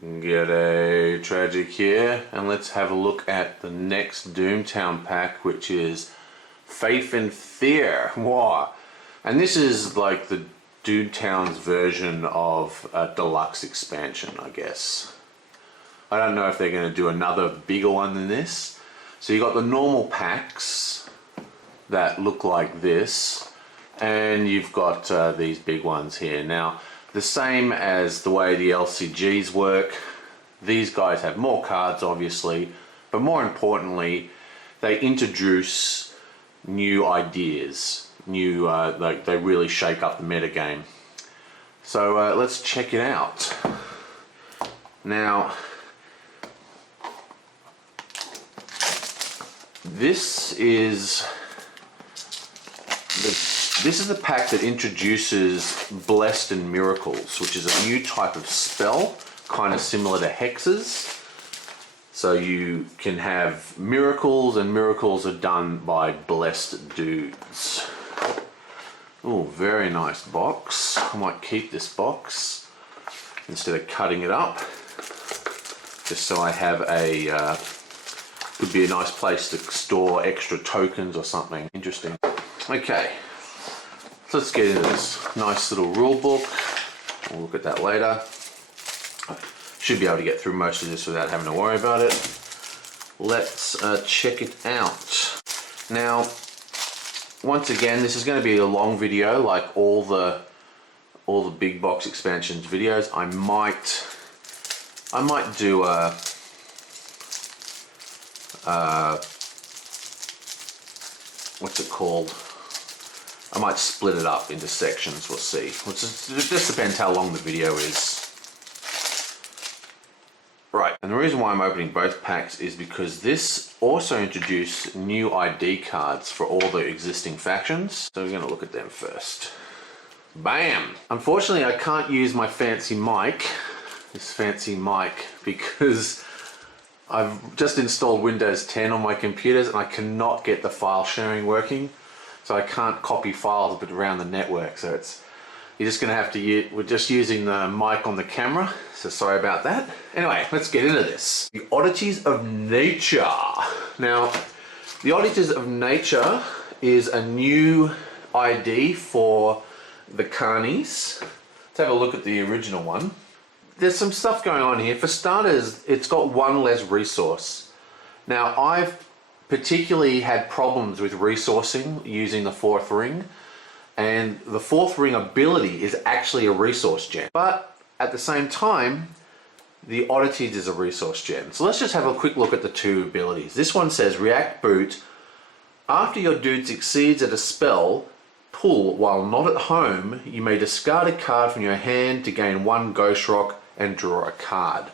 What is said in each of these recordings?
G'day, Tragic here, and let's have a look at the next Doomtown pack, which is Faith and Fear. Wow. And this is like the Doomtown's version of a deluxe expansion, I guess. I don't know if they're going to do another bigger one than this. So you got the normal packs that look like this, and you've got these big ones here. Now, the same as the way the LCGs work, these guys have more cards obviously, but more importantly, they introduce new ideas, like they really shake up the metagame. So let's check it out. Now, this is the pack that introduces Blessed and Miracles, which is a new type of spell, kind of similar to hexes. So you can have miracles, and miracles are done by blessed dudes. Oh, very nice box. I might keep this box instead of cutting it up, just so I have a, would be a nice place to store extra tokens or something interesting. Okay. So let's get into this nice little rule book. We'll look at that later. Should be able to get through most of this without having to worry about it. Let's check it out. Now, once again, this is going to be a long video, like all the big box expansions videos. I might do a what's it called? I might split it up into sections, we'll see. It just depends how long the video is. Right, and the reason why I'm opening both packs is because this also introduced new ID cards for all the existing factions. So we're going to look at them first. Bam! Unfortunately, I can't use my fancy mic, because I've just installed Windows 10 on my computers and I cannot get the file sharing working. So I can't copy files around the network. So you're just going to have to we're just using the mic on the camera. So sorry about that. Anyway, let's get into this. The Oddities of Nature. Now, the Oddities of Nature is a new ID for the Carnies. Let's have a look at the original one. There's some stuff going on here. For starters, it's got one less resource. Now, I've particularly had problems with resourcing using the fourth ring, and the fourth ring ability is actually a resource gem, but at the same time the Oddities is a resource gem. So let's just have a quick look at the two abilities. This one says React Boot. After your dude succeeds at a spell pull while not at home, you may discard a card from your hand to gain one Ghost Rock and draw a card.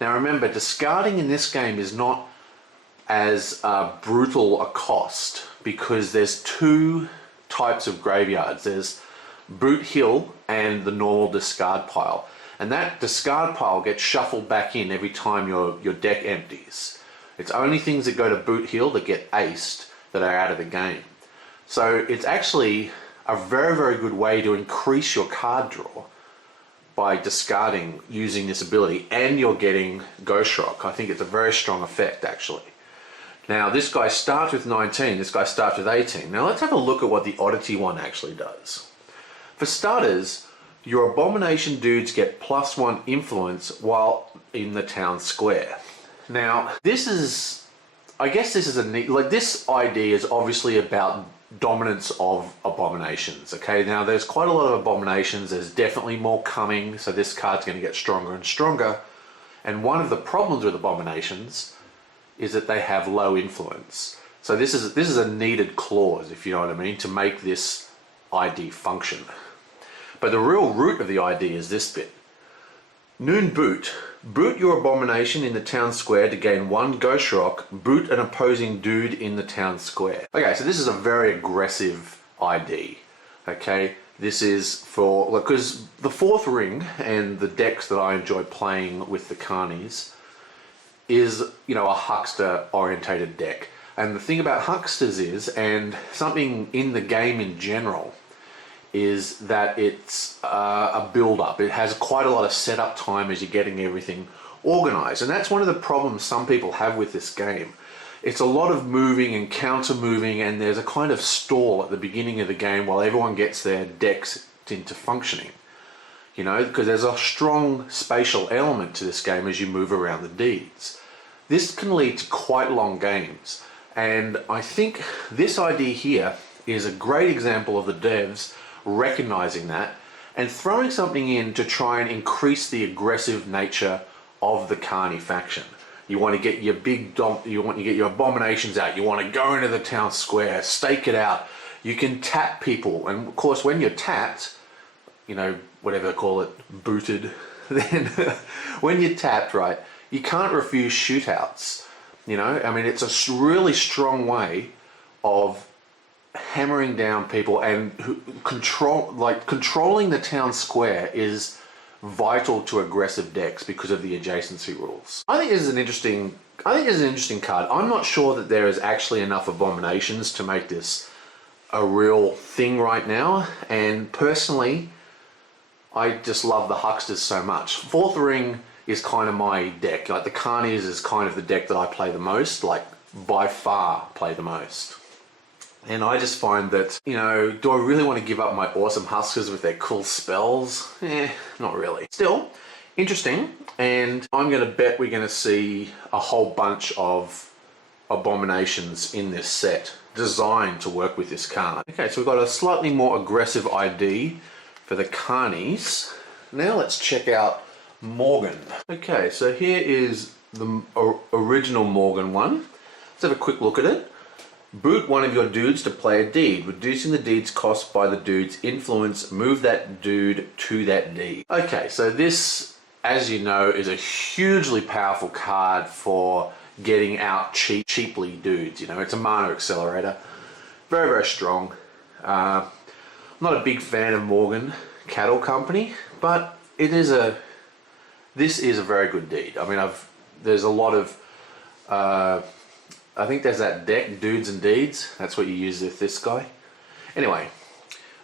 Now remember, discarding in this game is not as brutal a cost, because there's two types of graveyards. There's Boot Hill and the normal discard pile, and that discard pile gets shuffled back in every time your deck empties. It's only things that go to Boot Hill that get aced that are out of the game. So it's actually a very, very good way to increase your card draw by discarding using this ability, and you're getting Ghost Rock. I think it's a very strong effect actually. Now this guy starts with 19, this guy starts with 18. Now let's have a look at what the Oddity one actually does. For starters, your Abomination dudes get +1 influence while in the town square. Now this is, I guess this is a neat, like this ID is obviously about dominance of abominations. Okay, now there's quite a lot of abominations, there's definitely more coming, so this card's going to get stronger and stronger. And one of the problems with abominations is that they have low influence. So this is a needed clause, if you know what I mean, to make this ID function. But the real root of the ID is this bit. Noon Boot. Boot your Abomination in the town square to gain one Ghost Rock. Boot an opposing dude in the town square. Okay, so this is a very aggressive ID. Okay, this is for, because the fourth ring and the decks that I enjoy playing with the Carnies is, you know, a huckster orientated deck. And the thing about hucksters is, and something in the game in general, is that it's a build-up. It has quite a lot of setup time as you're getting everything organized. And that's one of the problems some people have with this game. It's a lot of moving and counter-moving, and there's a kind of stall at the beginning of the game while everyone gets their decks into functioning. You know, because there's a strong spatial element to this game as you move around the deeds. This can lead to quite long games. And I think this idea here is a great example of the devs recognizing that and throwing something in to try and increase the aggressive nature of the Carney faction. You want to get your you want to get your abominations out. You want to go into the town square, stake it out. You can tap people, and of course, when you're tapped, you know, whatever they call it, booted. Then, when you're tapped, right, you can't refuse shootouts. You know, I mean, it's a really strong way of hammering down people, and controlling the town square is vital to aggressive decks because of the adjacency rules. I think this is an interesting card. I'm not sure that there is actually enough abominations to make this a real thing right now, and personally, I just love the hucksters so much. Fourth ring is kind of my deck. Like the Carnies is kind of the deck that I play the most, like by far play the most. And I just find that, you know, do I really want to give up my awesome huskers with their cool spells? Not really. Still, interesting. And I'm going to bet we're going to see a whole bunch of abominations in this set designed to work with this card. Okay, so we've got a slightly more aggressive ID for the Carnies. Now let's check out Morgan. Okay, so here is the original Morgan one. Let's have a quick look at it. Boot one of your dudes to play a deed, reducing the deed's cost by the dude's influence. Move that dude to that deed. Okay, so this, as you know, is a hugely powerful card for getting out cheaply dudes. You know, it's a mana accelerator. Very, very strong. I'm not a big fan of Morgan Cattle Company, but this is a very good deed. I mean, there's a lot of I think there's that deck, Dudes and Deeds. That's what you use with this guy. Anyway,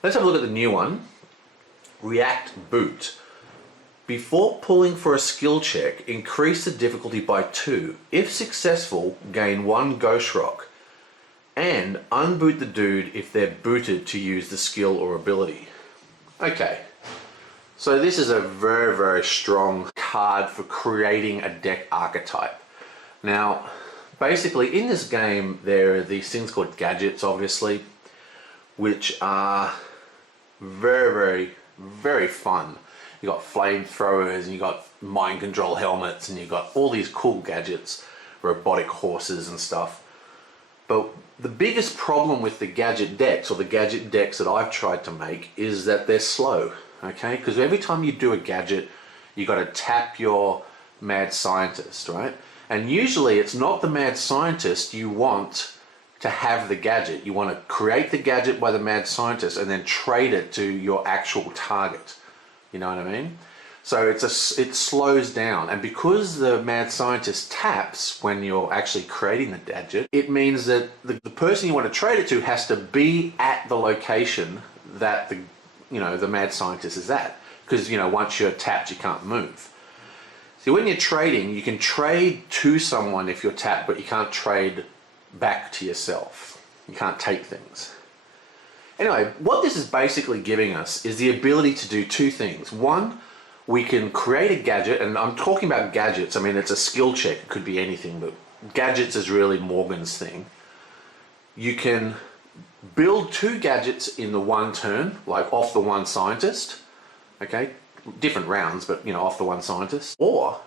let's have a look at the new one. React Boot. Before pulling for a skill check, increase the difficulty by 2. If successful, gain 1 Ghost Rock. And unboot the dude if they're booted to use the skill or ability. Okay, so this is a very, very strong card for creating a deck archetype. Now, basically, in this game, there are these things called gadgets, obviously, which are very, very, very fun. You got flamethrowers, and you got mind control helmets, and you got all these cool gadgets, robotic horses and stuff. But the biggest problem with the gadget decks, or the gadget decks that I've tried to make, is that they're slow. Okay, because every time you do a gadget, you got to tap your mad scientist, right? And usually it's not the mad scientist you want to have the gadget. You want to create the gadget by the mad scientist and then trade it to your actual target. You know what I mean? So it slows down. And because the mad scientist taps when you're actually creating the gadget, it means that the person you want to trade it to has to be at the location that the mad scientist is at. Because, you know, once you're tapped, you can't move. So when you're trading, you can trade to someone if you're tapped, but you can't trade back to yourself. You can't take things. Anyway, what this is basically giving us is the ability to do two things. One, we can create a gadget, and I'm talking about gadgets. I mean, it's a skill check. It could be anything, but gadgets is really Morgan's thing. You can build 2 gadgets in the one turn, like off the one scientist. Okay? Different rounds, but you know, off the one scientist. Or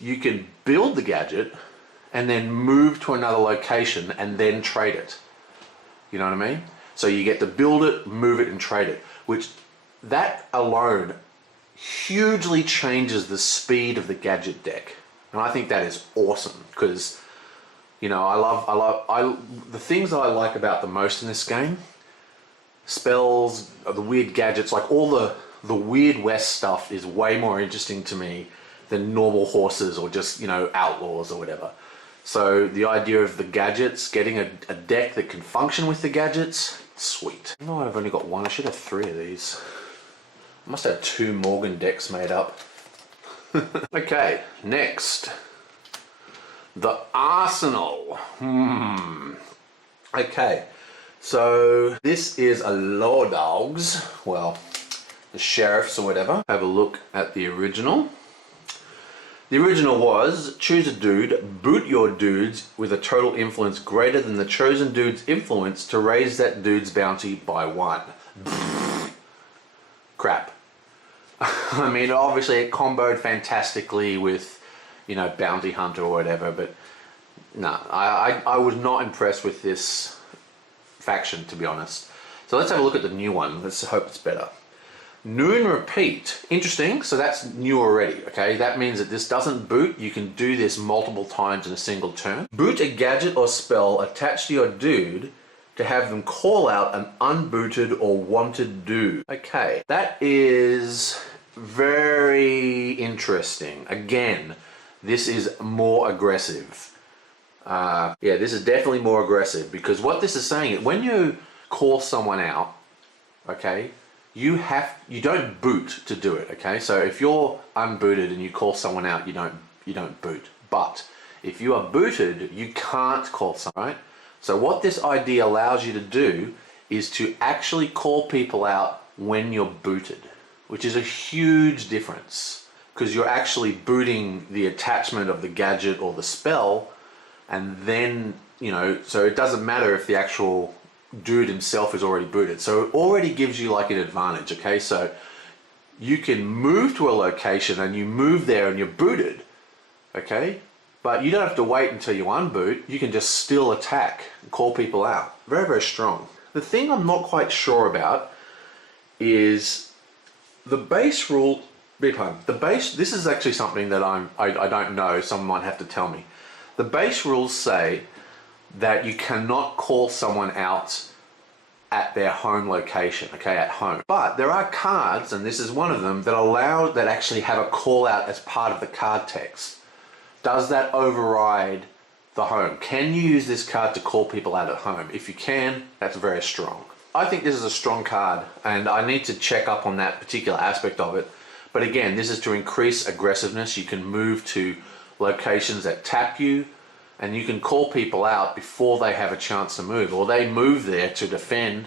you can build the gadget and then move to another location and then trade it. You know what I mean? So you get to build it, move it, and trade it, which that alone hugely changes the speed of the gadget deck. And I think that is awesome because, you know, the things that I like about the most in this game, spells, the weird gadgets, like all the Weird West stuff is way more interesting to me than normal horses or just, you know, outlaws or whatever. So the idea of the gadgets, getting a deck that can function with the gadgets, Sweet. No, I've only got one. I should have 3 of these. I must have 2 Morgan decks made up. Okay, next. The Arsenal. Okay, so this is a Law Dogs. Well, the sheriffs or whatever. Have a look at the original. The original was, choose a dude, boot your dudes with a total influence greater than the chosen dude's influence to raise that dude's bounty by 1. Crap. I mean, obviously it comboed fantastically with, you know, Bounty Hunter or whatever, but no, I was not impressed with this faction, to be honest. So let's have a look at the new one. Let's hope it's better. Noon repeat. Interesting. So that's new already. Okay, that means that this doesn't boot. You can do this multiple times in a single turn. Boot a gadget or spell attached to your dude to have them call out an unbooted or wanted dude. Okay, that is very interesting. Again, this is more aggressive. Yeah, this is definitely more aggressive, because what this is saying is when you call someone out, okay, you don't boot to do it, okay? So if you're unbooted and you call someone out, you don't boot. But if you are booted, you can't call someone, right? So what this idea allows you to do is to actually call people out when you're booted, which is a huge difference, because you're actually booting the attachment of the gadget or the spell, and then, you know, so it doesn't matter if the actual dude himself is already booted. So it already gives you like an advantage, okay? So you can move to a location and you move there and you're booted, okay? But you don't have to wait until you unboot. You can just still attack and call people out. Very, very strong. The thing I'm not quite sure about is the base rule. This is actually something that I don't know. Someone might have to tell me. The base rules say that you cannot call someone out at their home location, okay, at home. But there are cards, and this is one of them, that actually have a call out as part of the card text. Does that override the home? Can you use this card to call people out at home? If you can, that's very strong. I think this is a strong card, and I need to check up on that particular aspect of it. But again, this is to increase aggressiveness. You can move to locations that tap you, and you can call people out before they have a chance to move, or they move there to defend.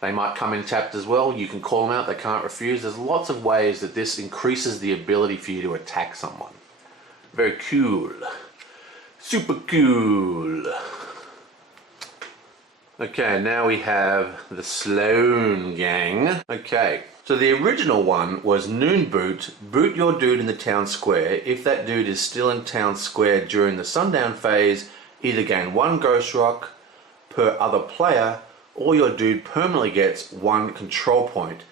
They might come in tapped as well. You can call them out, they can't refuse. There's lots of ways that this increases the ability for you to attack someone. Very cool. Super cool. Okay, now we have the Sloan Gang. Okay, so the original one was noon boot. Boot your dude in the town square. If that dude is still in town square during the sundown phase, either gain 1 ghost rock per other player, or your dude permanently gets 1 control point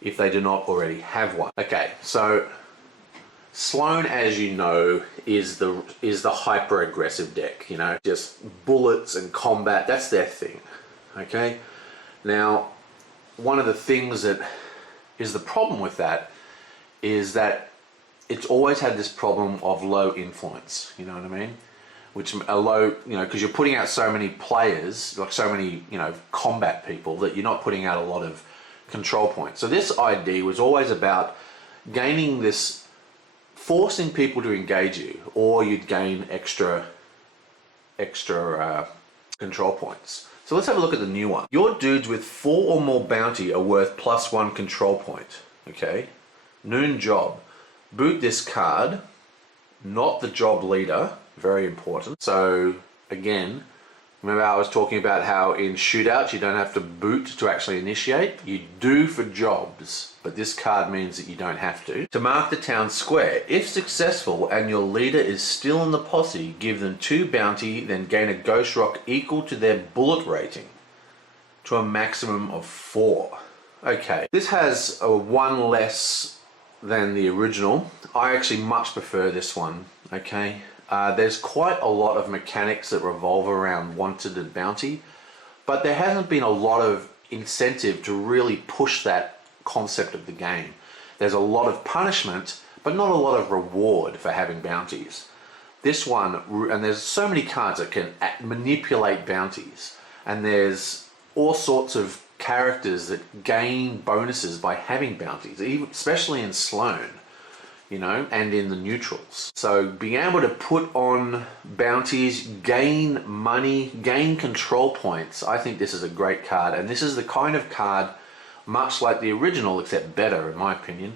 if they do not already have one. Okay, so Sloan, as you know, is the hyper aggressive deck, you know, just bullets and combat, that's their thing. Okay, now one of the things that is the problem with that is that it's always had this problem of low influence, you know what I mean? Which a low, you know, because you're putting out so many players, like so many, you know, combat people, that you're not putting out a lot of control points. So this ID was always about gaining this, forcing people to engage you, or you'd gain extra control points. So let's have a look at the new one. Your dudes with 4 or more bounty are worth +1 control point. Okay, noon job. Boot this card, not the job leader. Very important. So again, remember I was talking about how in shootouts you don't have to boot to actually initiate. You do for jobs, but this card means that you don't have to. To mark the town square, if successful and your leader is still in the posse, give them 2 bounty, then gain a ghost rock equal to their bullet rating to a maximum of 4. Okay, this has a 1 less than the original. I actually much prefer this one, okay? There's quite a lot of mechanics that revolve around wanted and bounty, but there hasn't been a lot of incentive to really push that concept of the game. There's a lot of punishment, but not a lot of reward for having bounties. This one, and there's so many cards that can manipulate bounties, and there's all sorts of characters that gain bonuses by having bounties, especially in Sloan, you know, and in the neutrals. So being able to put on bounties, gain money, gain control points, I think this is a great card. And this is the kind of card, much like the original, except better in my opinion,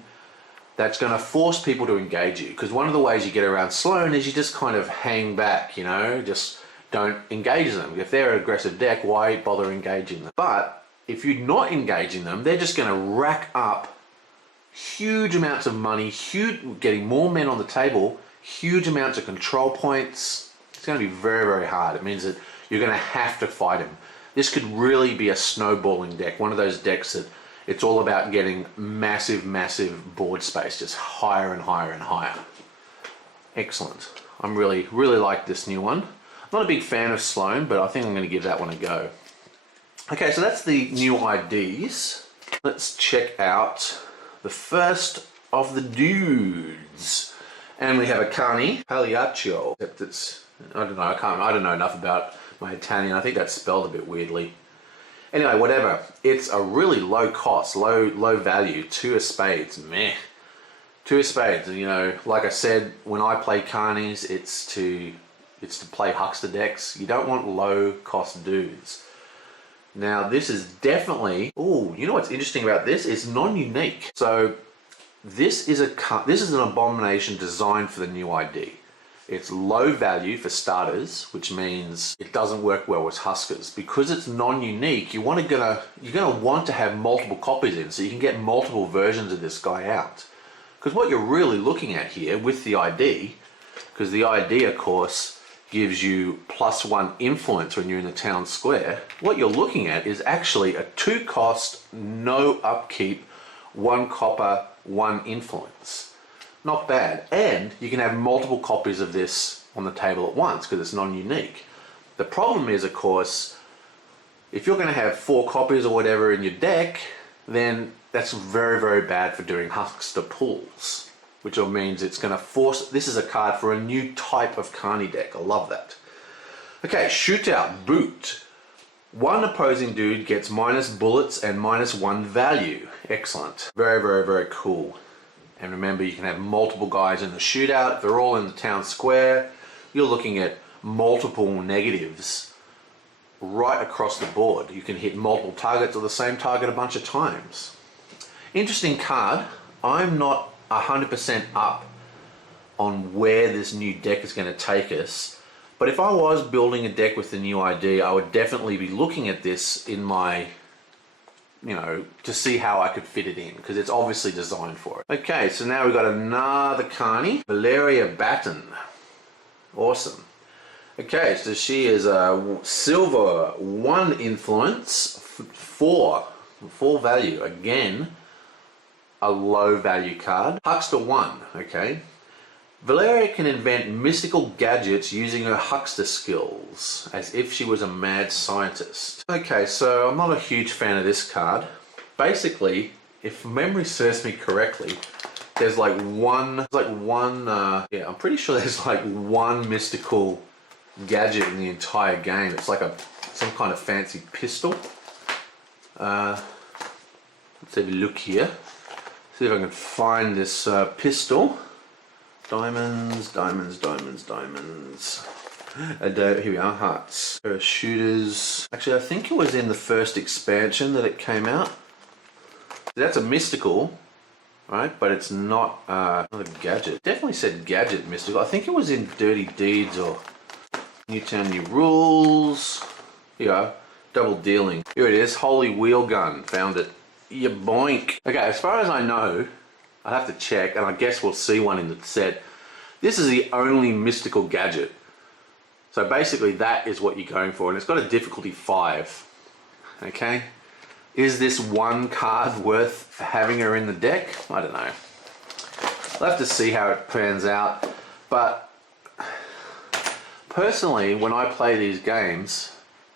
that's going to force people to engage you. Because one of the ways you get around Sloan is you just kind of hang back, you know, just don't engage them. If they're an aggressive deck, why bother engaging them? But if you're not engaging them, they're just going to rack up huge amounts of money, getting more men on the table, huge amounts of control points. It's going to be very, very hard. It means that you're going to have to fight him. This could really be a snowballing deck, one of those decks that it's all about getting massive, massive board space, just higher and higher and higher. Excellent. I'm really, really like this new one. I'm not a big fan of Sloan, but I think I'm going to give that one a go. Okay, so that's the new IDs. Let's check out the first of the dudes. And we have a Carni Pagliaccio. Except it's, I don't know enough about my Italian. I think that's spelled a bit weirdly. Anyway, whatever. It's a really low cost, low value. 2 of spades. Meh. 2 of spades. You know, like I said, when I play Carnies, it's to play huckster decks. You don't want low cost dudes. Now this is definitely, oh, you know what's interesting about this? It's non-unique. So this is an abomination designed for the new ID. It's low value for starters, which means it doesn't work well with huskers. Because it's non-unique, you're gonna want to have multiple copies in, so you can get multiple versions of this guy out. Because what you're really looking at here with the ID, because the ID, of course, gives you +1 influence when you're in the town square. What you're looking at is actually a 2 cost, no upkeep, 1 copper, 1 influence. Not bad. And you can have multiple copies of this on the table at once because it's non-unique. The problem is, of course, if you're going to have 4 copies or whatever in your deck, then that's very, very bad for doing huckster pulls. Which means it's going to force, this is a card for a new type of Carni deck. I love that. Okay, Shootout Boot. 1 opposing dude gets minus bullets and -1 value. Excellent. Very, very, very cool. And remember, you can have multiple guys in the shootout. If they're all in the town square, you're looking at multiple negatives right across the board. You can hit multiple targets or the same target a bunch of times. Interesting card. I'm not 100% up on where this new deck is going to take us, but if I was building a deck with the new ID, I would definitely be looking at this in my, you know, to see how I could fit it in, because it's obviously designed for it. Okay, so now we've got another Carni, Valeria Batten. Awesome. Okay, so she is a silver, 1 influence, 4 value. Again, a low value card. Huckster 1, okay. Valeria can invent mystical gadgets using her huckster skills, as if she was a mad scientist. Okay, so I'm not a huge fan of this card. Basically, if memory serves me correctly, there's like one, yeah, I'm pretty sure there's like 1 mystical gadget in the entire game. It's like some kind of fancy pistol. Let's have a look here. See if I can find this pistol. Diamonds, diamonds, diamonds, diamonds. Here we are, hearts. Shooters. Actually, I think it was in the first expansion that it came out. That's a mystical, right? But it's not a gadget. Definitely said gadget mystical. I think it was in Dirty Deeds or Newtown New Rules. Here you go. Double dealing. Here it is. Holy Wheel Gun. Found it. Yeah, boink. Okay, as far as I know, I'll have to check, and I guess we'll see one in the set. This is the only mystical gadget. So basically that is what you're going for, and it's got a difficulty 5. Okay? Is this one card worth having her in the deck? I don't know. We'll have to see how it pans out. But personally, when I play these games,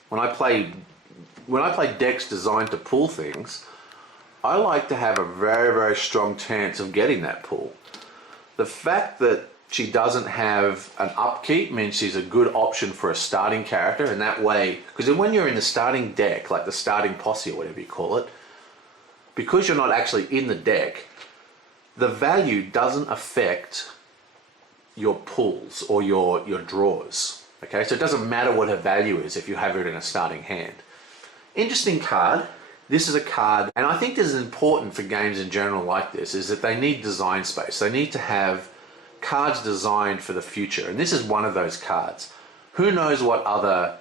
when I play decks designed to pull things, I like to have a very, very strong chance of getting that pull. The fact that she doesn't have an upkeep, means she's a good option for a starting character, and that way, because when you're in the starting deck, like the starting posse or whatever you call it, because you're not actually in the deck, the value doesn't affect your pulls or your draws. Okay, so it doesn't matter what her value is if you have her in a starting hand. Interesting card. This is a card, and I think this is important for games in general like this, is that they need design space. They need to have cards designed for the future, and this is one of those cards. Who knows what other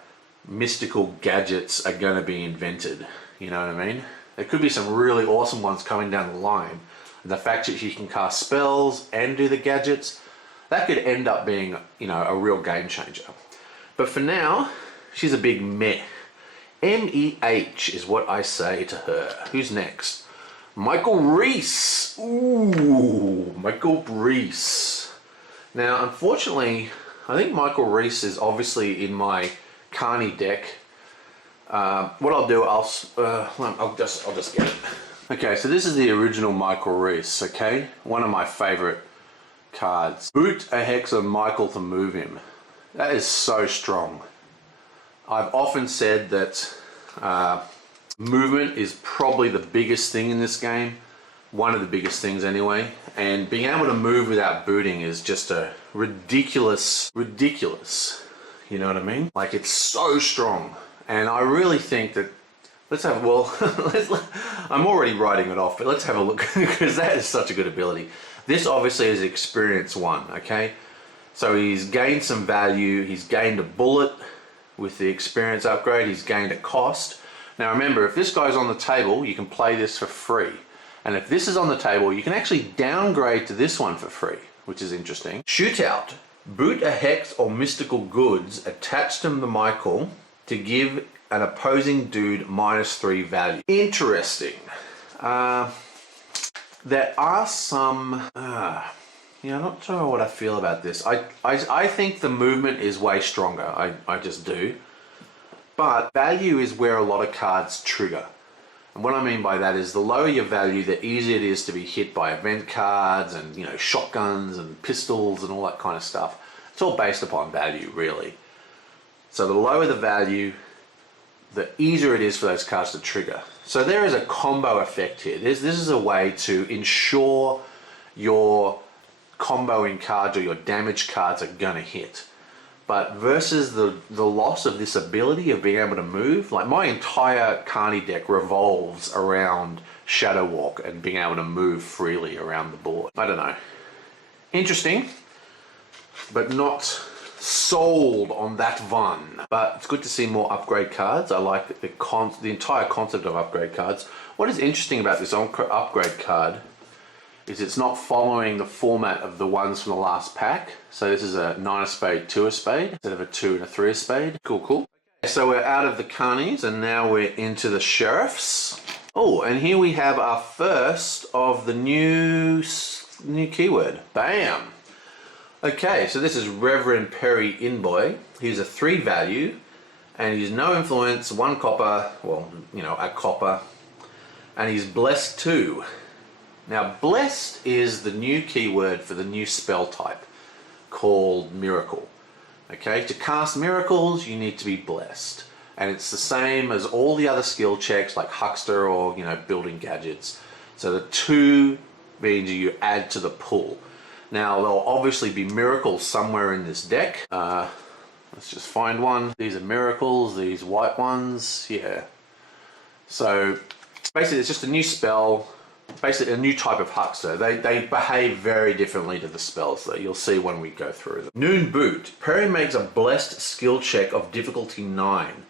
mystical gadgets are going to be invented? You know what I mean? There could be some really awesome ones coming down the line. And the fact that she can cast spells and do the gadgets, that could end up being, you know, a real game changer. But for now, she's a big meh. MEH is what I say to her. Who's next? Michael Reese. Ooh, Michael Reese. Now, unfortunately, I think Michael Reese is obviously in my Carney deck. What I'll do, I'll just get it. Okay, so this is the original Michael Reese. Okay, one of my favorite cards. Boot a hex on Michael to move him. That is so strong. I've often said that movement is probably the biggest thing in this game. One of the biggest things anyway. And being able to move without booting is just a ridiculous. You know what I mean? Like, it's so strong. And I really think that, I'm already writing it off, but let's have a look, because that is such a good ability. This obviously is experience 1, okay? So he's gained some value, he's gained a bullet with the experience upgrade, he's gained a cost. Now remember, if this guy's on the table, you can play this for free. And if this is on the table, you can actually downgrade to this one for free, which is interesting. Shootout. Boot a hex or mystical goods attached to the Michael to give an opposing dude -3 value. Interesting. There are some... I'm not sure what I feel about this. I think the movement is way stronger. I just do. But value is where a lot of cards trigger. And what I mean by that is the lower your value, the easier it is to be hit by event cards and, you know, shotguns and pistols and all that kind of stuff. It's all based upon value, really. So the lower the value, the easier it is for those cards to trigger. So there is a combo effect here. This is a way to ensure your comboing cards or your damage cards are gonna hit. But versus the loss of this ability of being able to move, like my entire Carney deck revolves around Shadow Walk and being able to move freely around the board. I don't know. Interesting, but not sold on that one. But it's good to see more upgrade cards. I like the entire concept of upgrade cards. What is interesting about this upgrade card is it's not following the format of the ones from the last pack. So this is a 9 of spade, 2 of spade, instead of a 2 and a 3 of spade. Cool, cool. So we're out of the carnies and now we're into the sheriffs. Oh, and here we have our first of the new keyword. Bam! Okay, so this is Reverend Perry Inboy. He's a 3 value and he's no influence, 1 copper, well, you know, a copper, and he's blessed 2. Now, blessed is the new keyword for the new spell type called Miracle. Okay, to cast miracles, you need to be blessed. And it's the same as all the other skill checks like Huckster or, you know, building gadgets. So the 2 means you add to the pool. Now, there'll obviously be miracles somewhere in this deck. Let's just find one. These are miracles, these white ones, yeah. So basically it's just a new spell. Basically a new type of huckster. They behave very differently to the spells that you'll see when we go through them. Noon Boot. Perry makes a blessed skill check of difficulty 9.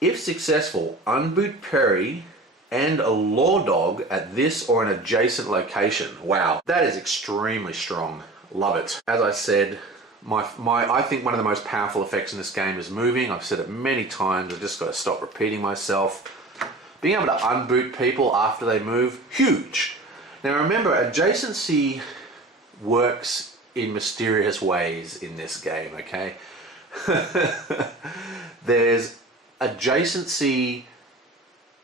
If successful, unboot Perry and a law dog at this or an adjacent location. Wow, that is extremely strong. Love it. As I said, I think one of the most powerful effects in this game is moving. I've said it many times. I've just got to stop repeating myself. Being able to unboot people after they move, huge. Now remember, adjacency works in mysterious ways in this game, okay? There's adjacency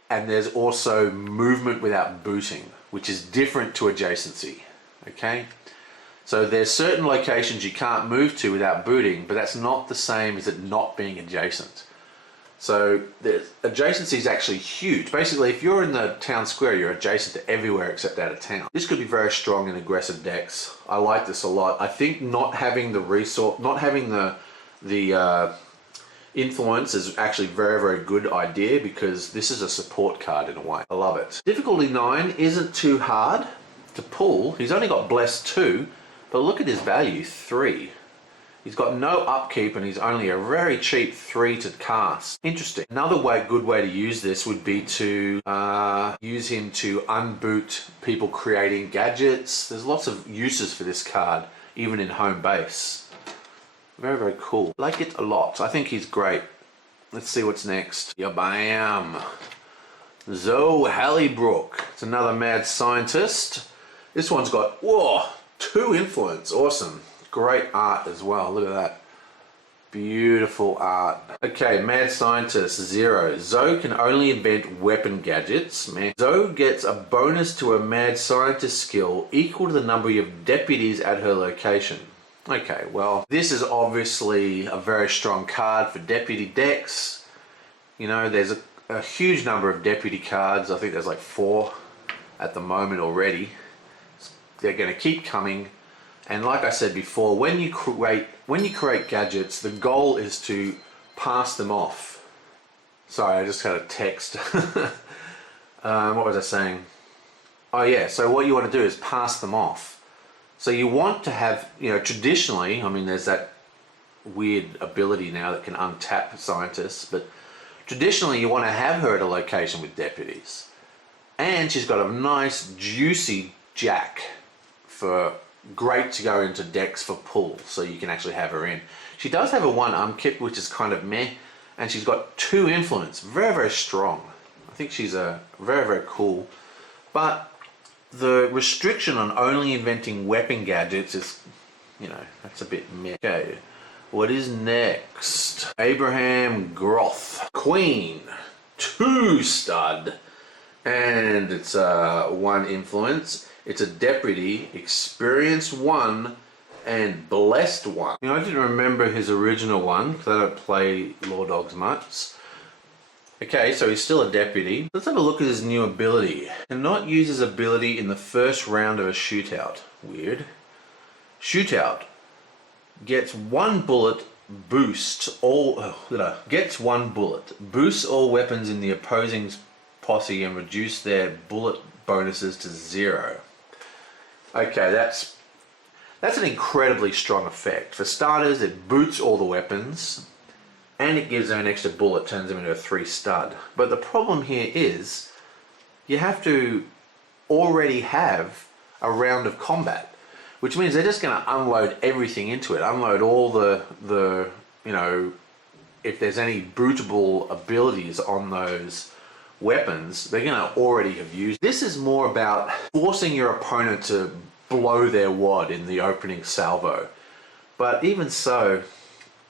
and there's also movement without booting, which is different to adjacency, okay? So there's certain locations you can't move to without booting, but that's not the same as it not being adjacent. So the adjacency is actually huge. Basically, if you're in the town square, you're adjacent to everywhere except out of town. This could be very strong in aggressive decks. I like this a lot. I think not having the resource, not having the influence is actually a very, very good idea, because this is a support card in a way. I love it. Difficulty 9 isn't too hard to pull. He's only got Bless 2, but look at his value, 3. He's got no upkeep and he's only a very cheap 3 to cast. Interesting. Another good way to use this would be to use him to unboot people creating gadgets. There's lots of uses for this card, even in home base. Very, very cool. Like it a lot. I think he's great. Let's see what's next. Yabam. Zoe Hallibrook. It's another mad scientist. This one's got, whoa, 2 influence. Awesome. Great art as well. Look at that. Beautiful art. Okay, Mad Scientist 0. Zoe can only invent weapon gadgets. Man. Zoe gets a bonus to a Mad Scientist skill equal to the number of deputies at her location. Okay, well, this is obviously a very strong card for deputy decks. You know, there's a huge number of deputy cards. I think there's like 4 at the moment already. They're going to keep coming. And like I said before, when you create gadgets, the goal is to pass them off. Sorry, I just got a text. What was I saying? Oh yeah, so what you want to do is pass them off. So you want to have, you know, traditionally, I mean, there's that weird ability now that can untap scientists, but traditionally you want to have her at a location with deputies. And she's got a nice juicy jack for great to go into decks for pull, so you can actually have her in. She does have a 1 unkip, which is kind of meh, and she's got 2 influence. Very, very strong. I think she's a very, very cool. But the restriction on only inventing weapon gadgets is, you know, that's a bit meh. Okay, what is next? Abraham Groth. Queen. 2 stud. And it's 1 influence. It's a deputy, experienced 1, and blessed 1. You know, I didn't remember his original one because I don't play Law Dogs much. Okay, so he's still a deputy. Let's have a look at his new ability. Cannot use his ability in the first round of a shootout. Weird. Shootout. Gets 1 bullet, boosts all... gets 1 bullet. Boosts all weapons in the opposing posse and reduce their bullet bonuses to 0. Okay, that's an incredibly strong effect. For starters, it boots all the weapons and it gives them an extra bullet, turns them into a 3 stud. But the problem here is you have to already have a round of combat, which means they're just going to unload everything into it. Unload all the you know, if there's any bootable abilities on those weapons, they're going to already have used. This is more about forcing your opponent to blow their wad in the opening salvo. But even so,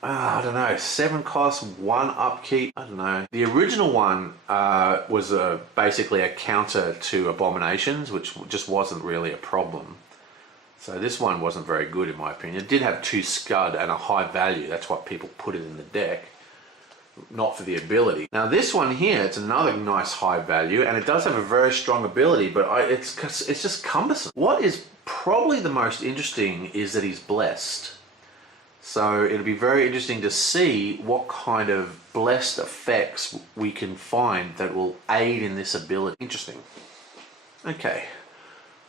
I don't know, 7 cost, 1 upkeep, I don't know. The original one was basically a counter to Abominations, which just wasn't really a problem. So this one wasn't very good in my opinion. It did have 2 scud and a high value. That's what people put it in the deck. Not for the ability. Now this one here, it's another nice high value, and it does have a very strong ability, but it's just cumbersome. What is probably the most interesting is that he's blessed. So it'll be very interesting to see what kind of blessed effects we can find that will aid in this ability. Interesting. Okay,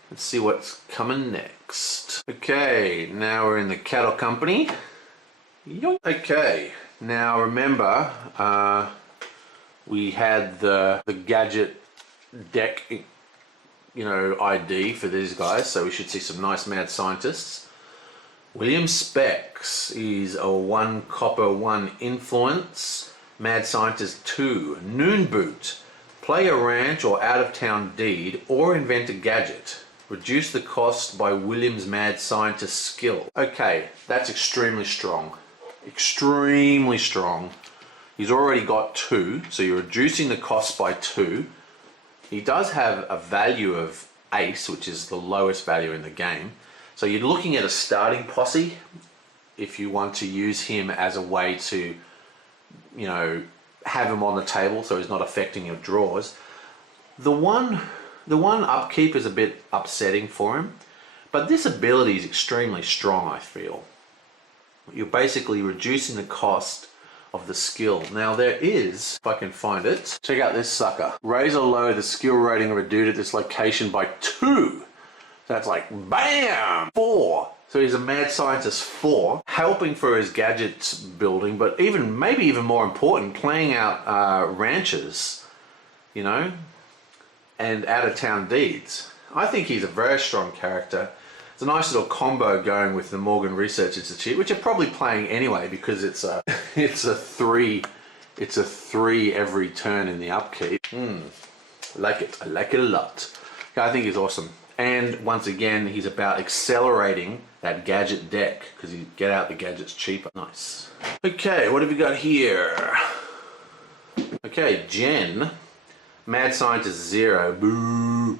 let's see what's coming next. Okay, now we're in the Cattle Company. Okay. Now remember, we had the gadget deck, you know, ID for these guys, so we should see some nice mad scientists. William Specs is a 1 copper, 1 influence. Mad Scientist 2, Noon Boot. Play a ranch or out of town deed or invent a gadget. Reduce the cost by William's Mad Scientist skill. Okay, that's extremely strong. Extremely strong. He's already got 2, so you're reducing the cost by 2. He does have a value of Ace, which is the lowest value in the game. So you're looking at a starting posse if you want to use him as a way to, you know, have him on the table so he's not affecting your draws. The one upkeep is a bit upsetting for him, but this ability is extremely strong, I feel. You're basically reducing the cost of the skill. Now there is, if I can find it, check out this sucker. Raise or lower the skill rating of a dude at this location by 2. So that's like, bam, 4. So he's a mad scientist 4, helping for his gadgets building, but maybe even more important, playing out ranches, you know, and out-of-town deeds. I think he's a very strong character. It's a nice little combo going with the Morgan Research Institute, which are probably playing anyway because it's a three every turn in the upkeep. I like it. I like it a lot. I think he's awesome. And once again, he's about accelerating that gadget deck because you get out the gadgets cheaper. Nice. Okay, what have we got here? Okay, Jen. Mad Scientist 0. Boo.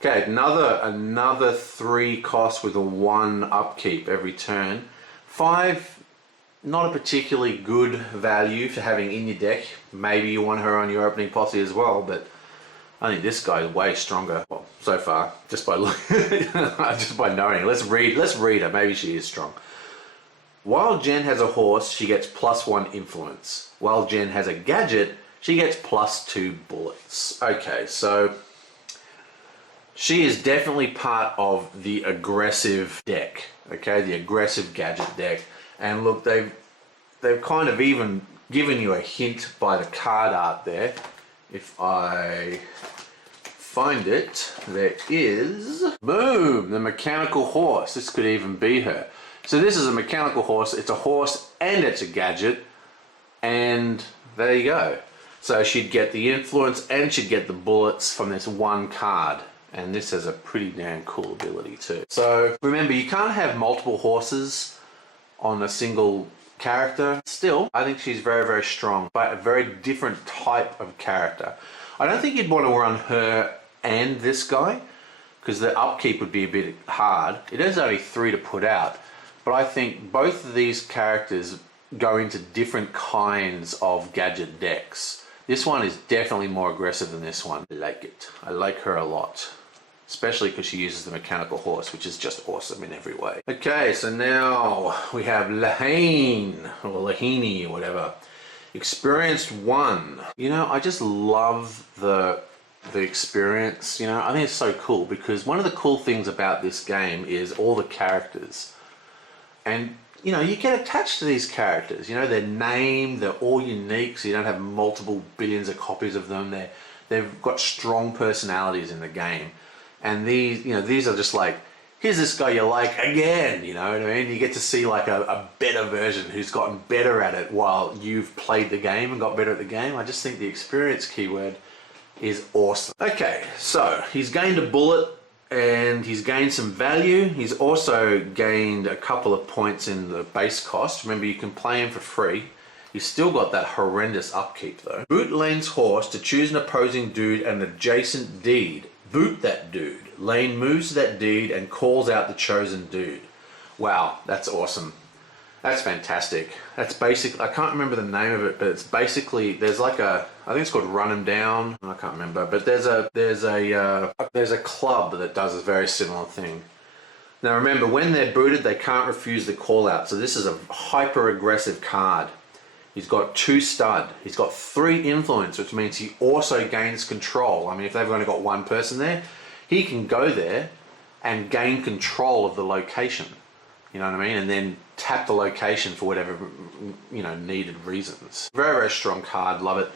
Okay, another 3 costs with a 1 upkeep every turn. 5, not a particularly good value for having in your deck. Maybe you want her on your opening posse as well, but I think this guy is way stronger. Well, so far, just by knowing. Let's read her. Maybe she is strong. While Jen has a horse, she gets +1 influence. While Jen has a gadget, she gets +2 bullets. Okay, so she is definitely part of the aggressive deck. Okay, the aggressive gadget deck. And look, they've kind of even given you a hint by the card art there. If I find it, there is, boom, the mechanical horse. This could even be her. So this is a mechanical horse. It's a horse and it's a gadget. And there you go. So she'd get the influence and she'd get the bullets from this one card. And this has a pretty damn cool ability too. So remember, you can't have multiple horses on a single character. Still, I think she's very, very strong, but a very different type of character. I don't think you'd want to run her and this guy because the upkeep would be a bit hard. It is only 3 to put out, but I think both of these characters go into different kinds of gadget decks. This one is definitely more aggressive than this one. I like it. I like her a lot. Especially because she uses the mechanical horse, which is just awesome in every way. Okay, so now we have Lahane, or Lahini, or whatever. Experienced 1. You know, I just love the experience, you know. I think it's so cool because one of the cool things about this game is all the characters. And, you know, you get attached to these characters. You know, they're named, they're all unique, so you don't have multiple billions of copies of them. They've got strong personalities in the game. And these, you know, these are just like, here's this guy you like again, you know what I mean? You get to see like a better version who's gotten better at it while you've played the game and got better at the game. I just think the experience keyword is awesome. Okay, so he's gained a bullet and he's gained some value. He's also gained a couple of points in the base cost. Remember, you can play him for free. He's still got that horrendous upkeep though. Boot Lane's horse to choose an opposing dude and an adjacent deed. Boot that dude. Lane moves to that deed and calls out the chosen dude. Wow, that's awesome. That's fantastic. That's basic. I can't remember the name of it, but it's basically, there's like a, I think it's called Run 'em Down. I can't remember, but there's a club that does a very similar thing. Now remember, when they're booted, they can't refuse the call out. So this is a hyper aggressive card. He's got 2 stud. He's got 3 influence, which means he also gains control. I mean, if they've only got 1 person there, he can go there and gain control of the location. You know what I mean? And then tap the location for whatever, you know, needed reasons. Very, very strong card. Love it.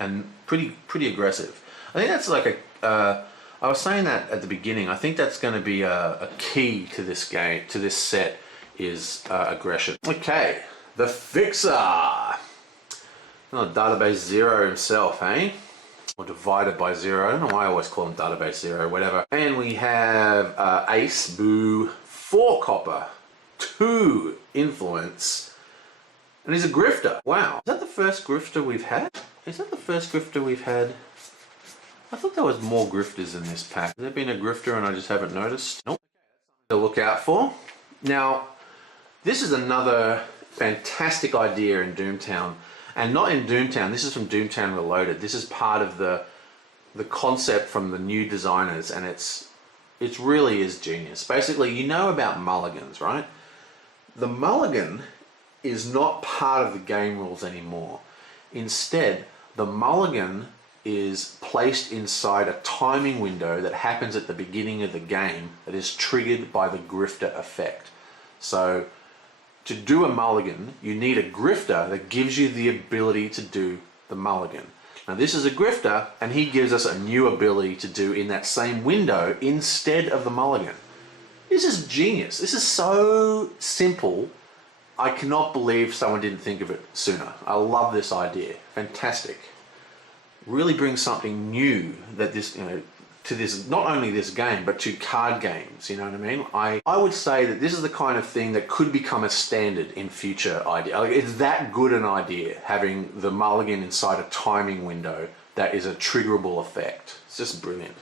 And pretty aggressive. I think that's like a, I was saying that at the beginning. I think that's going to be a key to this game, to this set, is aggression. Okay. The Fixer! Oh, Database Zero himself, eh? Or Divided by Zero. I don't know why I always call him Database Zero, whatever. And we have Ace, Boo, 4 copper, 2 influence, and he's a grifter. Wow. Is that the first grifter we've had? Is that the first grifter we've had? I thought there was more grifters in this pack. Has there been a grifter and I just haven't noticed? Nope. to look out for. Now, this is another fantastic idea in Doomtown, and not in Doomtown. This is from Doomtown Reloaded. This is part of the concept from the new designers, and it really is genius. Basically, you know about mulligans, right? The mulligan is not part of the game rules anymore. Instead, the mulligan is placed inside a timing window that happens at the beginning of the game that is triggered by the grifter effect. So to do a mulligan, you need a grifter that gives you the ability to do the mulligan. Now this is a grifter, and he gives us a new ability to do in that same window instead of the mulligan. This is genius. This is so simple. I cannot believe someone didn't think of it sooner. I love this idea. Fantastic. Really brings something new that this, to this, not only this game, but to card games, you know what I mean? I would say that this is the kind of thing that could become a standard in future idea. Like, it's that good an idea, having the mulligan inside a timing window that is a triggerable effect. It's just brilliant.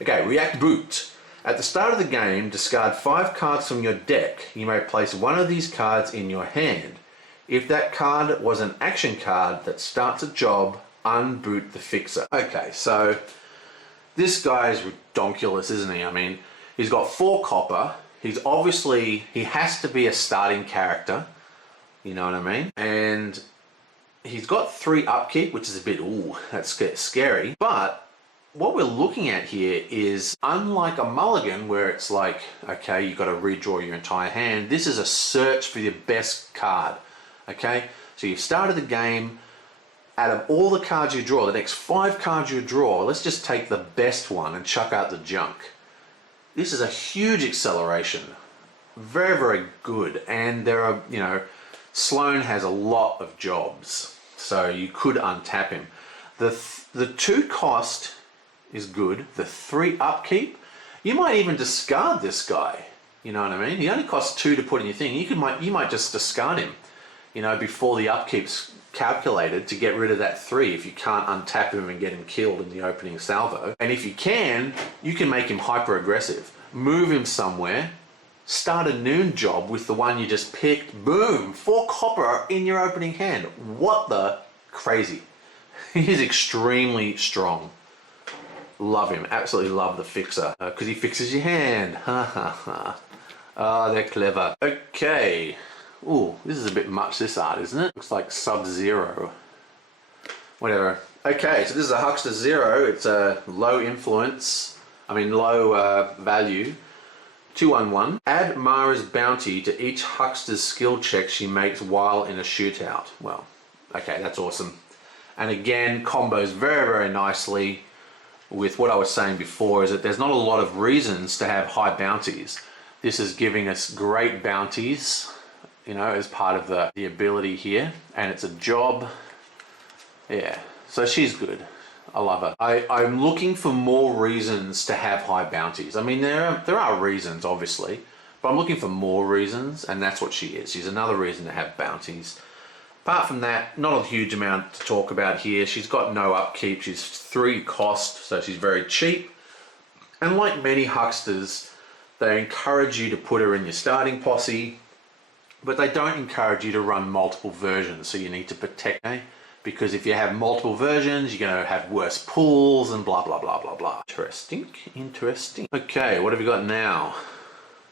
Okay, React Boot. At the start of the game, discard 5 cards from your deck. You may place one of these cards in your hand. If that card was an action card that starts a job, unboot the fixer. Okay, so this guy is redonkulous, isn't he? I mean, he's got 4 copper. He has to be a starting character. You know what I mean? And he's got 3 upkeep, which is a bit, ooh, that's scary. But what we're looking at here is, unlike a mulligan where it's like, okay, you've got to redraw your entire hand, this is a search for your best card. Okay, so you've started the game. Out of all the cards you draw, the next 5 cards you draw, let's just take the best one and chuck out the junk. This is a huge acceleration. Very, very good. And there are, Sloan has a lot of jobs, so you could untap him. The 2 cost is good. The 3 upkeep, you might even discard this guy. You know what I mean? He only costs 2 to put in your thing. You might just discard him, before the upkeep's calculated, to get rid of that 3 if you can't untap him and get him killed in the opening salvo. And if you can make him hyper aggressive. Move him somewhere, start a noon job with the one you just picked, boom, 4 copper in your opening hand. What the crazy. He's extremely strong. Love him, absolutely love the fixer, because he fixes your hand. Ha ha ha. Ah, they're clever. Okay. Ooh, this is a bit much, this art, isn't it? Looks like Sub-Zero. Whatever. Okay, so this is a Huckster Zero. It's a low value. 2/1/1. Add Mara's bounty to each Huckster's skill check she makes while in a shootout. Well, okay, that's awesome. And again, combos very, very nicely with what I was saying before, is that there's not a lot of reasons to have high bounties. This is giving us great bounties, as part of the ability here, and it's a job. Yeah, so she's good. I love her. I'm looking for more reasons to have high bounties. I mean, there are reasons, obviously, but I'm looking for more reasons, and that's what she is. She's another reason to have bounties. Apart from that, not a huge amount to talk about here. She's got no upkeep. She's 3 cost, so she's very cheap. And like many hucksters, they encourage you to put her in your starting posse, but they don't encourage you to run multiple versions, so you need to protect her, because if you have multiple versions, you're going to have worse pulls and blah, blah, blah, blah, blah. Interesting. Okay, what have we got now?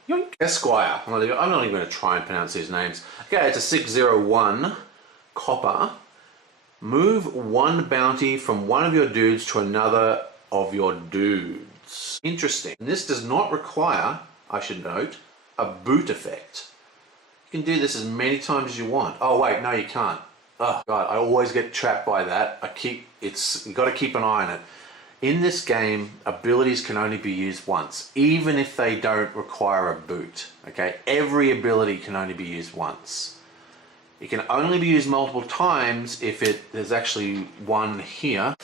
Yoink. Esquire. I'm not even going to try and pronounce these names. Okay, it's a 6/1 copper. Move 1 bounty from one of your dudes to another of your dudes. Interesting. And this does not require, I should note, a boot effect. You can do this as many times as you want. Oh wait, no you can't. Oh god, I always get trapped by that. You've got to keep an eye on it. In this game, abilities can only be used once, even if they don't require a boot. Okay, every ability can only be used once. It can only be used multiple times if there's actually one here,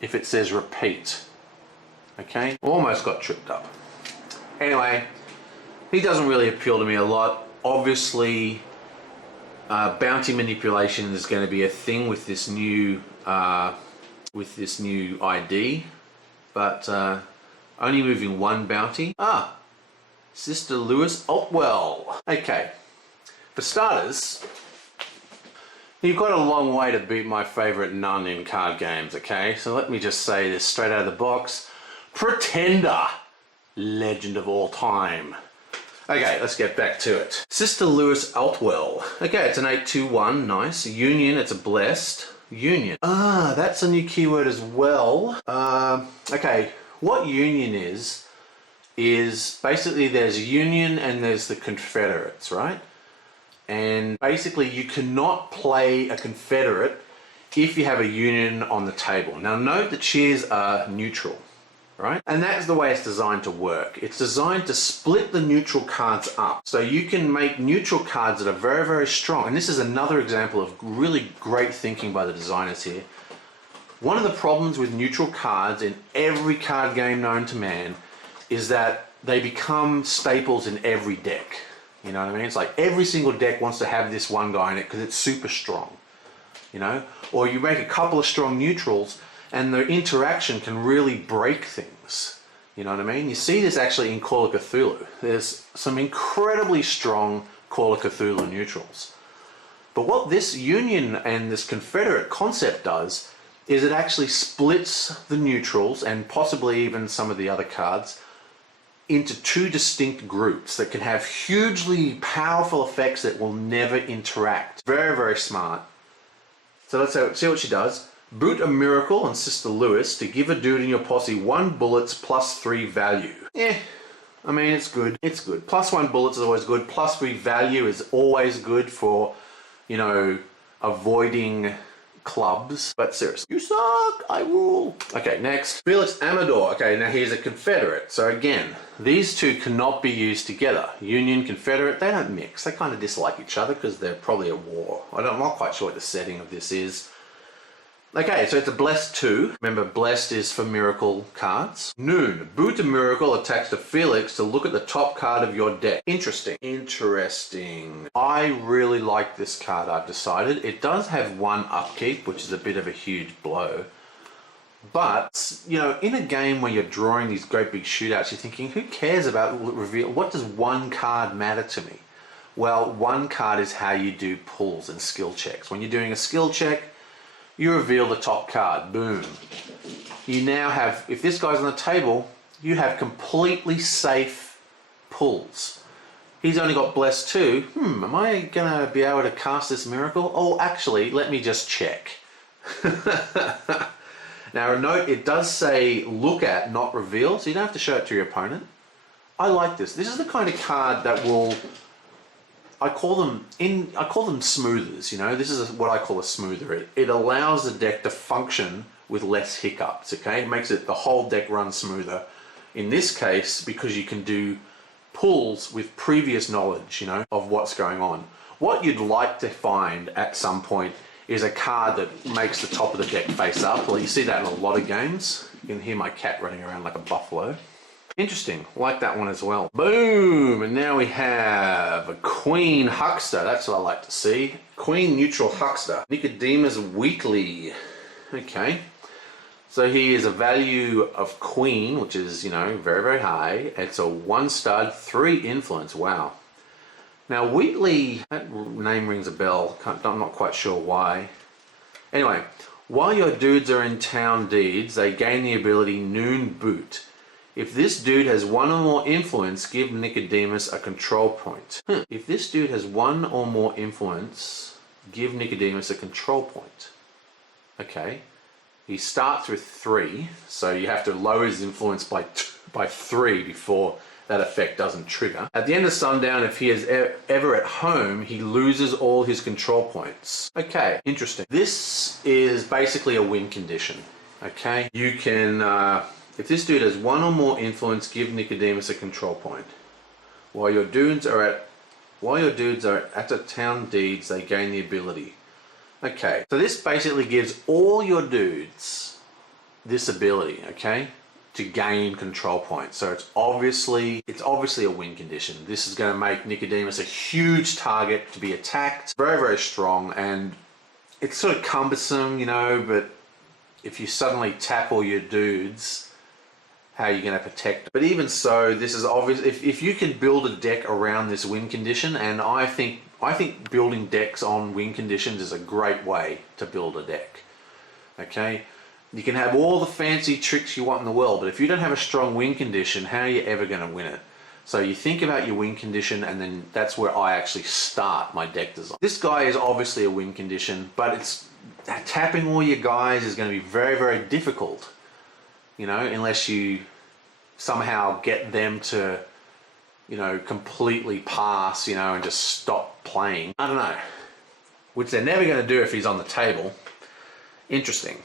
if it says repeat. Okay, almost got tripped up. Anyway, he doesn't really appeal to me a lot. Obviously, bounty manipulation is going to be a thing with this new ID, but only moving 1 bounty. Sister Lewis Altwell. Okay, for starters, you've got a long way to beat my favourite nun in card games, okay? So let me just say this straight out of the box. Pretender! Legend of all time. Okay, let's get back to it. Sister Lewis Altwell. Okay, it's an 8/2/1, nice. Union, it's a blessed. Union. Ah, that's a new keyword as well. Okay, what union is basically there's Union and there's the Confederates, right? And basically you cannot play a Confederate if you have a Union on the table. Now note that she is neutral, right? And that's the way it's designed to work. It's designed to split the neutral cards up. So you can make neutral cards that are very, very strong. And this is another example of really great thinking by the designers here. One of the problems with neutral cards in every card game known to man is that they become staples in every deck. You know what I mean? It's like every single deck wants to have this one guy in it because it's super strong, you know? Or you make a couple of strong neutrals and the interaction can really break things. You know what I mean? You see this actually in Call of Cthulhu. There's some incredibly strong Call of Cthulhu neutrals. But what this Union and this Confederate concept does is it actually splits the neutrals and possibly even some of the other cards into two distinct groups that can have hugely powerful effects that will never interact. Very, very smart. So let's see what she does. Boot a miracle on Sister Lewis to give a dude in your posse 1 bullets plus 3 value. I mean, it's good. It's good. Plus 1 bullets is always good. Plus 3 value is always good for, you know, avoiding clubs. But seriously, you suck, I rule. Okay, next. Felix Amador. Okay, now he's a Confederate. So again, these two cannot be used together. Union, Confederate, they don't mix. They kind of dislike each other because they're probably at war. I'm not quite sure what the setting of this is. Okay, so it's a blessed 2. Remember, blessed is for miracle cards. Noon. Boot a miracle attacks to Felix to look at the top card of your deck. Interesting. Interesting. I really like this card, I've decided. It does have 1 upkeep, which is a bit of a huge blow. But, you know, in a game where you're drawing these great big shootouts, you're thinking, who cares about reveal? What does 1 card matter to me? Well, 1 card is how you do pulls and skill checks. When you're doing a skill check, you reveal the top card, boom. You now have, if this guy's on the table, you have completely safe pulls. He's only got blessed 2. Am I gonna be able to cast this miracle? Oh, actually, let me just check. Now note, it does say look at, not reveal, so you don't have to show it to your opponent. I like this. This is the kind of card that will, I call them smoothers, you know. This is what I call a smoother. It allows the deck to function with less hiccups, okay? It makes it the whole deck run smoother. In this case, because you can do pulls with previous knowledge, you know, of what's going on. What you'd like to find at some point is a card that makes the top of the deck face up. Well, you see that in a lot of games. You can hear my cat running around like a buffalo. Interesting, like that one as well. Boom, and now we have a Queen Huckster. That's what I like to see. Queen neutral Huckster. Nicodemus Wheatley. Okay, so he is a value of Queen, which is, you know, very, very high. It's a 1 stud, 3 influence, wow. Now Wheatley, that name rings a bell. I'm not quite sure why. Anyway, while your dudes are in town deeds, they gain the ability Noon Boot. If this dude has 1 or more influence, give Nicodemus a control point. If this dude has 1 or more influence, give Nicodemus a control point. Okay. He starts with 3, so you have to lower his influence by 3 before that effect doesn't trigger. At the end of sundown, if he is ever at home, he loses all his control points. Okay, interesting. This is basically a win condition. Okay, you can, if this dude has 1 or more influence, give Nicodemus a control point. While your dudes are at the town deeds, they gain the ability. Okay, so this basically gives all your dudes this ability, okay, to gain control points. So it's obviously a win condition. This is going to make Nicodemus a huge target to be attacked. Very, very strong, and it's sort of cumbersome, you know, but if you suddenly tap all your dudes, how you're going to protect. But even so, this is obvious. If you can build a deck around this wind condition, and I think building decks on wind conditions is a great way to build a deck. Okay, you can have all the fancy tricks you want in the world, but if you don't have a strong wind condition, how are you ever going to win it? So you think about your win condition, and then that's where I actually start my deck design. This guy is obviously a win condition, but it's tapping all your guys is going to be very, very difficult, you know, unless you somehow get them to, you know, completely pass, you know, and just stop playing. I don't know. Which they're never going to do if he's on the table. Interesting.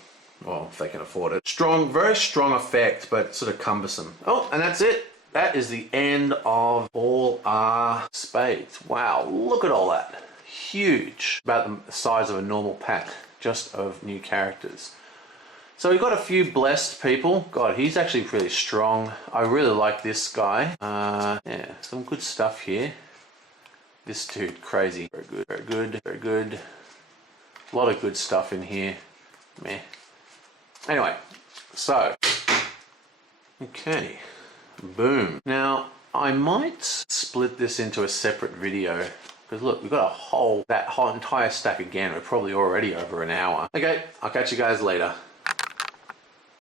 Well, if they can afford it. Strong, very strong effect, but sort of cumbersome. Oh, and that's it. That is the end of all our spades. Wow, look at all that. Huge. About the size of a normal pack, just of new characters. So we've got a few blessed people. God, he's actually pretty strong. I really like this guy. Yeah, some good stuff here. This dude, crazy. Very good, very good, very good. A lot of good stuff in here. Meh. Anyway, so. Okay. Boom. Now, I might split this into a separate video, because look, we've got that whole entire stack again. We're probably already over an hour. Okay, I'll catch you guys later.